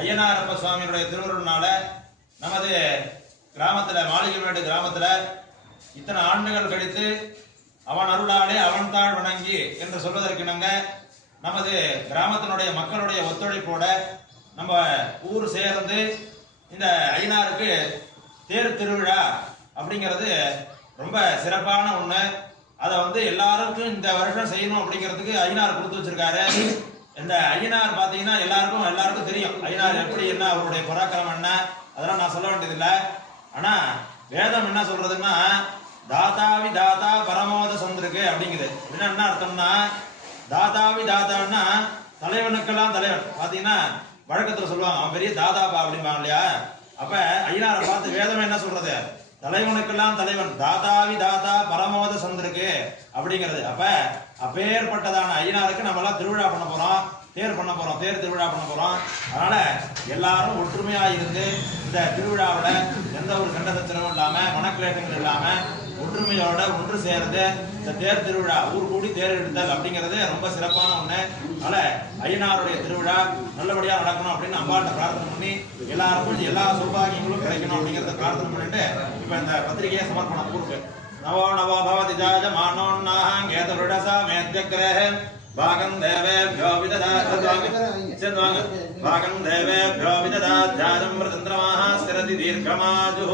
ஐயனாரப்ப சுவாமியுடைய திருவருள்னால நமது கிராமத்தில் மாளிகைமேடு கிராமத்தில் இத்தனை ஆண்டுகள் கழித்து அவன் அருளாலே அவன் தாழ் வணங்கி என்று சொல்வதற்கிணங்க நமது கிராமத்தினுடைய மக்களுடைய ஒத்துழைப்போட நம்ம ஊர் சேர்ந்து இந்த ஐயனாருக்கு தேர் திருவிழா அப்படிங்கிறது ரொம்ப சிறப்பான ஒன்று. அதை எல்லாருக்கும் இந்த வருஷம் செய்யணும் அப்படிங்கிறதுக்கு ஐயனார் கொடுத்து வச்சிருக்காரு. இந்த ஐயனார் பார்த்தீங்கன்னா எல்லாருக்கும் தெரியும் ஐயனார் எப்படி என்ன அவருடைய பராக்கிரமம் என்ன அதெல்லாம் நான் சொல்ல வேண்டியதில்லை. ஆனால் வேதம் என்ன சொல்றதுன்னா தாதாவி தாத்தா பரமோத சந்திருக்கு அப்படிங்குது. அப்படின்னா என்ன அர்த்தம்னா தாதாவி தாத்தான்னா தலைவனுக்கெல்லாம் தலைவன். பார்த்தீங்கன்னா வழக்கத்தில் சொல்லுவாங்க அவன் பெரிய தாதாபா அப்படிம்பாங்க இல்லையா. அப்ப ஐயனாரை பார்த்து வேதம் என்ன சொல்றது தலைவனுக்கெல்லாம் தலைவன் தாதாவி தாத்தா பரமோத சந்திருக்கு அப்படிங்கிறது. அப்பேற்பட்டதான ஐயனாருக்கு நம்ம எல்லாம் திருவிழா பண்ண போறோம், தேர் பண்ண போறோம், தேர் திருவிழா பண்ண போறோம். அதனால எல்லாரும் ஒற்றுமையா இருந்து இந்த திருவிழாவோட எந்த ஒரு கண்ட சச்சரவும் இல்லாம மனக்கிளேட்டங்கள் இல்லாம ஒற்றுமையோட ஒன்று சேர்ந்து இந்த தேர் திருவிழா ஊர் கூடி தேர் எடுத்தல் அப்படிங்கிறது ரொம்ப சிறப்பான ஒண்ணு. அதனால ஐயனாருடைய திருவிழா நல்லபடியா நடக்கணும் அப்படின்னு அம்பாட்ட பிரார்த்தனை பண்ணி எல்லாருக்கும் எல்லா சௌபாகியங்களும் கிடைக்கணும் அப்படிங்கறத பிரார்த்தனை பண்ணிட்டு இப்ப இந்த பத்திரிகையை சமர்ப்பணம் ஊருக்கு நவோ நவோ பவதி ஜாஜமானோன்னாஹேதருடசா மேத்யக்ரஹ பாகம் தேவேभ्यो விததாத் பாகம் தேவேभ्यो விததாத் ஜாஜம் பிரதந்திரமாஹ ஸ்திரதி தீர்க்கமாஜு.